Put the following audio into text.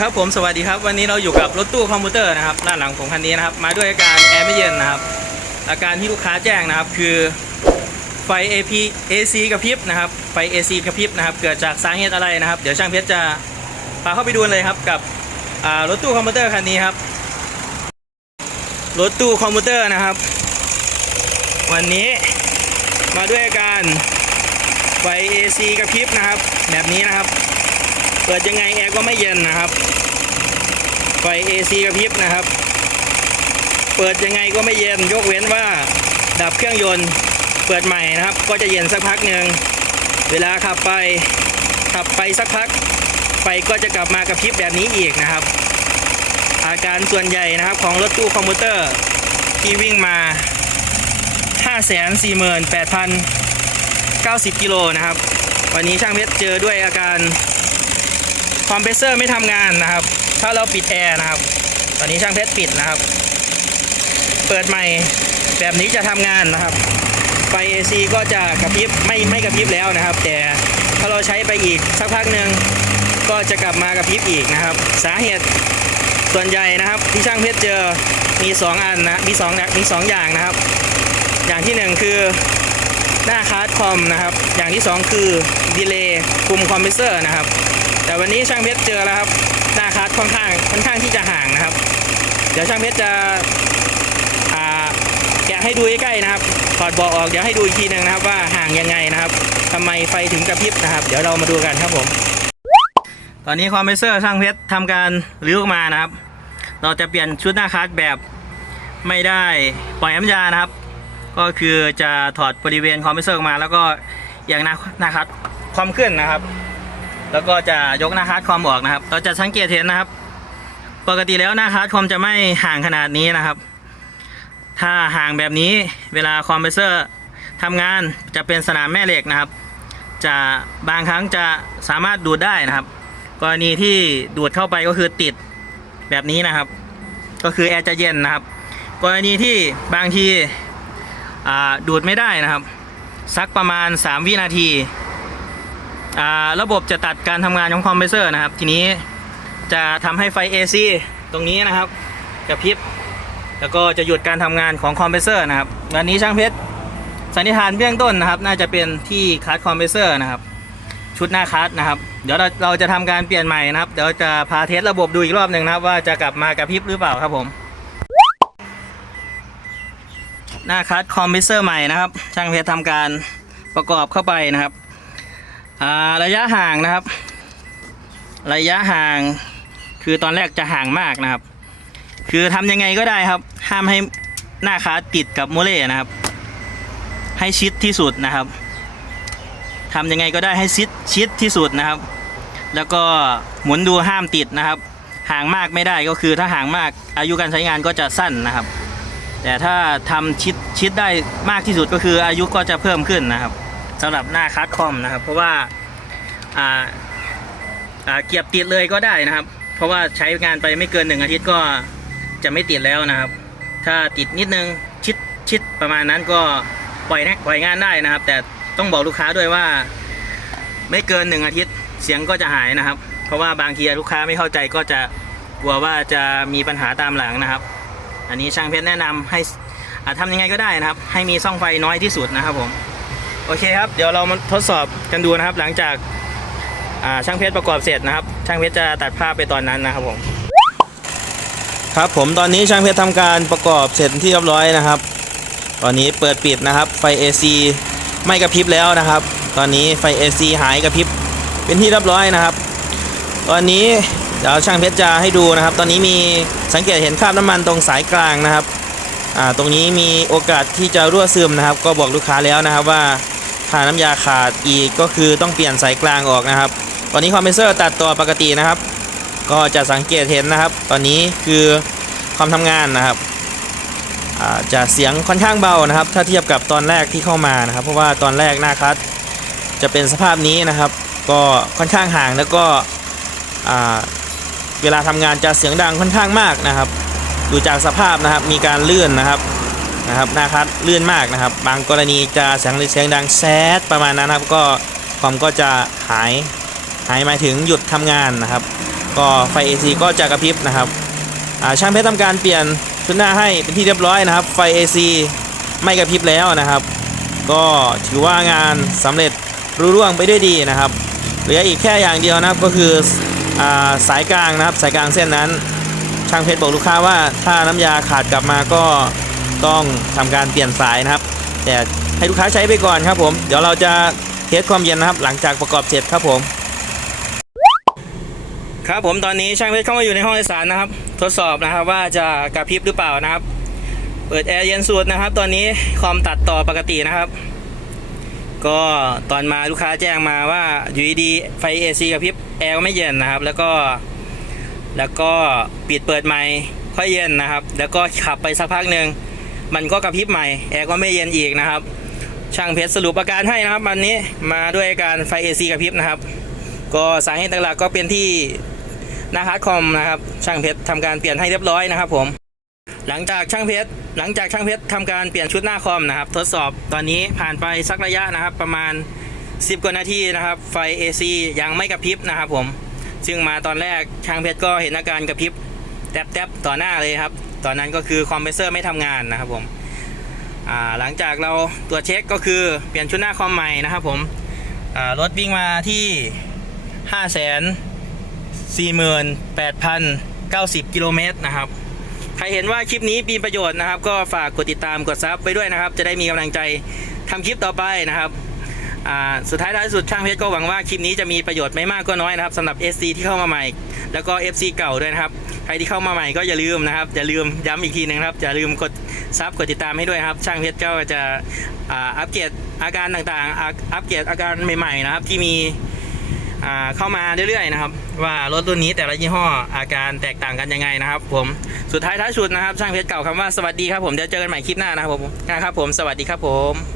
ครับผมสวัสดีครับ วันนี้เราอยู่กับรถตู้คอมพิวเตอร์นะครับด้านหลังผมคันนี้นะครับ มาด้วยอาการแอร์ไม่เย็นนะครับ อาการที่ลูกค้าแจ้งนะครับคือไฟ AP AC กระพริบนะครับไฟ AC กระพริบนะครับ เกิดจากสาเหตุอะไรนะครับ เดี๋ยวช่างเพชรจะพาเข้าไปดูเลยครับกับรถตู้คอมพิวเตอร์คันนี้ครับรถตู้คอมพิวเตอร์นะครับ วันนี้มาด้วยอาการไฟ AC กระพริบนะครับ แบบนี้นะครับ เปิดยังไงแอร์ก็ไม่เย็นนะครับ ไฟ AC กระพริบนะครับ เปิดยังไงก็ไม่เย็นยกเว้นว่าดับเครื่องยนต์เปิดใหม่นะครับ ก็จะเย็นสักพักหนึ่งเวลาขับไปขับไปสักพักไฟก็จะกลับมากระพริบแบบนี้อีกนะครับ อาการส่วนใหญ่นะครับของรถตู้คอมพิวเตอร์ที่วิ่งมา 548,090 กิโลนะครับ วันนี้ช่างเพชรเจอด้วยอาการ คอมเพรสเซอร์ไม่ทำงานนะครับ ถ้าเราปิดแอร์นะครับ ตอนนี้ช่างเพชรปิดนะครับ เปิดใหม่แบบนี้จะทำงานนะครับ ไฟ AC ก็จะกระพริบไม่ไม่กระพริบแล้วนะครับ แต่ถ้าเราใช้ไปอีกสักพักหนึ่งก็จะกลับมากระพริบอีกนะครับ สาเหตุส่วนใหญ่นะครับที่ช่างเพชรเจอมี 2 อันนะมี2นะมีสองอย่างนะครับ อย่างที่หนึ่งคือหน้าคาร์ดคอมนะครับ อย่างที่สองคือดีเลย์คุมคอมเพรสเซอร์นะครับ แต่วันนี้ช่างเพชรเจอแล้วครับหน้าคัสค่อนข้างค่อนข้างที่จะห่างนะครับ เดี๋ยวช่างเพชรจะอ่าแกะให้ดูใกล้ๆนะครับถอดบาะออกเดี๋ยวให้ดูอีกทีหนึ่งนะครับ ว่าห่างยังไงนะครับทำไมไฟถึงกระพริบนะครับ เดี๋ยวเรามาดูกันครับผม ตอนนี้คอมเพรสเซอร์ช่างเพชรทำการรื้อออกมานะครับ เราจะเปลี่ยนชุดหน้าคัสแบบไม่ได้ปล่อยน้ำยานะครับ ก็คือจะถอดบริเวณคอมเพรสเซอร์ออกมา แล้วก็อย่างหน้าหน้าคัสความขึ้นนะครับ แล้วก็จะยกหน้าคัสคอมออกนะครับ เราจะสังเกตเห็นนะครับ ปกติแล้วหน้าคัสคอมจะไม่ห่างขนาดนี้นะครับ ถ้าห่างแบบนี้เวลาคอมเพรสเซอร์ทำงานจะเป็นสนามแม่เหล็กนะครับ จะบางครั้งจะสามารถดูดได้นะครับ กรณีที่ดูดเข้าไปก็คือติดแบบนี้นะครับ ก็คือแอร์จะเย็นนะครับ กรณีที่บางที่ดูดไม่ได้นะครับ สักประมาณ 3 วินาที ระบบจะตัดการทำงานของคอมเพรสเซอร์นะครับ ทีนี้จะทำให้ไฟ AC ตรงนี้นะครับกระพริบแล้วก็จะหยุดการทำงานของคอมเพรสเซอร์นะครับวันนี้ช่างเพชรสันนิษฐานเบื้องต้นนะครับ น่าจะเป็นที่คัสคอมเพรสเซอร์นะครับ ชุดหน้าคัสนะครับ เดี๋ยวเราเราจะทำการเปลี่ยนใหม่นะครับ เดี๋ยวจะพาเทสระบบดูอีกรอบหนึ่งนะครับ ว่าจะกลับมากระพริบหรือเปล่าครับผม หน้าคัสคอมเพรสเซอร์ใหม่นะครับ ช่างเพชรทำการประกอบเข้าไปนะครับ ระยะห่างนะครับ ระยะห่าง คือตอนแรกจะห่างมากนะครับ คือทำยังไงก็ได้ครับ ห้ามให้หน้าคาติดกับโมเล่นะครับ ให้ชิดที่สุดนะครับทำยังไงก็ได้ให้ชิดชิดที่สุดนะครับ แล้วก็หมุนดูห้ามติดนะครับ ห่างมากไม่ได้ก็คือถ้าห่างมากอายุการใช้งานก็จะสั้นนะครับ แต่ถ้าทำชิดชิดได้มากที่สุดก็คืออายุก็จะเพิ่มขึ้นนะครับ สำหรับหน้าคัสคอมนะครับ เพราะว่าอ่าอ่าเกียบติดเลยก็ได้นะครับ เพราะว่าใช้งานไปไม่เกินหนึ่งอาทิตย์ก็จะไม่ติดแล้วนะครับ ถ้าติดนิดนึงชิดชิดประมาณนั้นก็ปล่อยนะปล่อยงานได้นะครับ แต่ต้องบอกลูกค้าด้วยว่า ไม่เกินหนึ่งอาทิตย์เสียงก็จะหายนะครับ เพราะว่าบางทีลูกค้าไม่เข้าใจก็จะกลัวว่าจะมีปัญหาตามหลังนะครับ อันนี้ช่างเพชรแนะนำให้อ่าทำยังไงก็ได้นะครับ ให้มีช่องไฟน้อยที่สุดนะครับผม โอเคครับ เดี๋ยวเรามาทดสอบกันดูนะครับ หลังจากาช่างเพชรประกอบเสร็จนะครับ ช่างเพชรจะตัดภาพไปตอนนั้นนะครับผมครับผมตอนนี้ช่างเพชรทำการประกอบเสร็จที่เรียบร้อยนะครับ ตอนนี้เปิดปิดนะครับไฟ AC ไม่กระพริบแล้วนะครับ ตอนนี้ไฟ AC หายกระพริบเป็นที่เรียบร้อยนะครับ ตอนนี้เดี๋ยวช่างเพชรจะให้ดูนะครับ ตอนนี้มีสังเกตเห็นคราบน้ำมันตรงสายกลางนะครับตรงนี้มีโอกาสที่จะรั่วซึมนะครับ ก็บอกลูกค้าแล้วนะครับว่า ถ้าน้ำยาขาดอีกก็คือต้องเปลี่ยนสายกลางออกนะครับ ตอนนี้คอมเพรสเซอร์ตัดต่อปกตินะครับ ก็จะสังเกตเห็นนะครับ ตอนนี้คือความทำงานนะครับจะเสียงค่อนข้างเบานะครับ ถ้าเทียบกับตอนแรกที่เข้ามานะครับ เพราะว่าตอนแรกหน้าคัดจะเป็นสภาพนี้นะครับ ก็ค่อนข้างห่างแล้วก็เวลาทำงานจะเสียงดังค่อนข้างมากนะครับ ดูจากสภาพนะครับมีการเลื่อนนะครับ นะครับหน้าคัดเลื่อนมากนะครับ บางกรณีจะเสียงเสียงดังแซดประมาณนั้นนะครับก็คอมก็จะหายหายหมายถึงหยุดทำงานนะครับ ก็ไฟ AC ก็จะกระพริบนะครับช่างเพชรทำการเปลี่ยนชุดหน้าให้เป็นที่เรียบร้อยนะครับ ไฟ AC ไม่กระพริบแล้วนะครับ ก็ถือว่างานสำเร็จรุ่ร่วงไปด้วยดีนะครับเหลืออีกแค่อย่างเดียวนะครับก็คืออาสายกลางนะครับสายกลางเส้นนั้น ช่างเพชรบอกลูกค้าว่าถ้าน้ำยาขาดกลับมาก็ ต้องทำการเปลี่ยนสายนะครับ แต่ให้ลูกค้าใช้ไปก่อนครับผมเดี๋ยวเราจะเทสความเย็นนะครับ หลังจากประกอบเสร็จครับผม ครับผมตอนนี้ช่างเพชรเข้ามาอยู่ในห้องโดยสารนะครับ ทดสอบนะครับว่าจะกระพริบหรือเปล่านะครับ เปิดแอร์เย็นสุดนะครับ ตอนนี้คอมตัดต่อปกตินะครับ ก็ตอนมาลูกค้าแจ้งมาว่าอยู่ดีไฟ AC กระพริบแอร์ก็ไม่เย็นนะครับ แล้วก็แล้วก็ปิดเปิดใหม่ค่อยเย็นนะครับ แล้วก็ขับไปสักพักหนึ่ง มันก็กระพริบใหม่แอร์ก็ไม่เย็นอีกนะครับ ช่างเพชรสรุปอาการให้นะครับวันนี้มาด้วยการไฟ AC กระพริบนะครับ ก็สาเหตุหลักๆก็เป็นที่หน้าฮาร์ดคอมนะครับ ช่างเพชรทำการเปลี่ยนให้เรียบร้อยนะครับ ผม หลังจากช่างเพชรหลังจากช่างเพชรทำการเปลี่ยนชุดหน้าคอมนะครับ ทดสอบตอนนี้ผ่านไปสักระยะนะครับ ประมาณ 10 กว่านาทีนะครับ ไฟ AC ยังไม่กระพริบนะครับ ผม ซึ่งมาตอนแรกช่างเพชรก็เห็นอาการกระพริบแทบๆต่อหน้าเลยครับ ตอนนั้นก็คือคอมเพรสเซอร์ไม่ทำงานนะครับผมหลังจากเราตรวจเช็คก็คือเปลี่ยนชุดหน้าคอมใหม่นะครับผมรถวิ่งมาที่ 5 4 8 0 9 0 กิโลเมตรนะครับใครเห็นว่าคลิปนี้มีประโยชน์นะครับ ก็ฝากกดติดตามกดซับไปด้วยนะครับ จะได้มีกำลังใจทำคลิปต่อไปนะครับสุดท้ายท้ายสุดช่างเพชรก็หวังว่าคลิปนี้จะมีประโยชน์ไม่มากก็น้อยนะครับสำหรับ SC ที่เข้ามาใหม่ แล้วก็ FC เก่าด้วยนะครับ ใครที่เข้ามาใหม่ก็อย่าลืมนะครับอย่าลืมย้ำอีกทีหนึงครับอย่าลืมกดซับกดติดตามให้ด้วยครับ ช่างเพชรก็จะอัปเกรดอาการต่างๆ อัปเกรดอาการใหม่ๆนะครับที่มีเข้ามาเรื่อยๆนะครับ ว่ารถรุ่นนี้แต่ละยี่ห้ออาการแตกต่างกันยังไงนะครับ ผมสุดท้ายท้ายสุดนะครับ ช่างเพชรเก่าคำว่าสวัสดีครับผมเดี๋ยวเจอกันใหม่คลิปหน้านะครับผมนะครับผมสวัสดีครับผม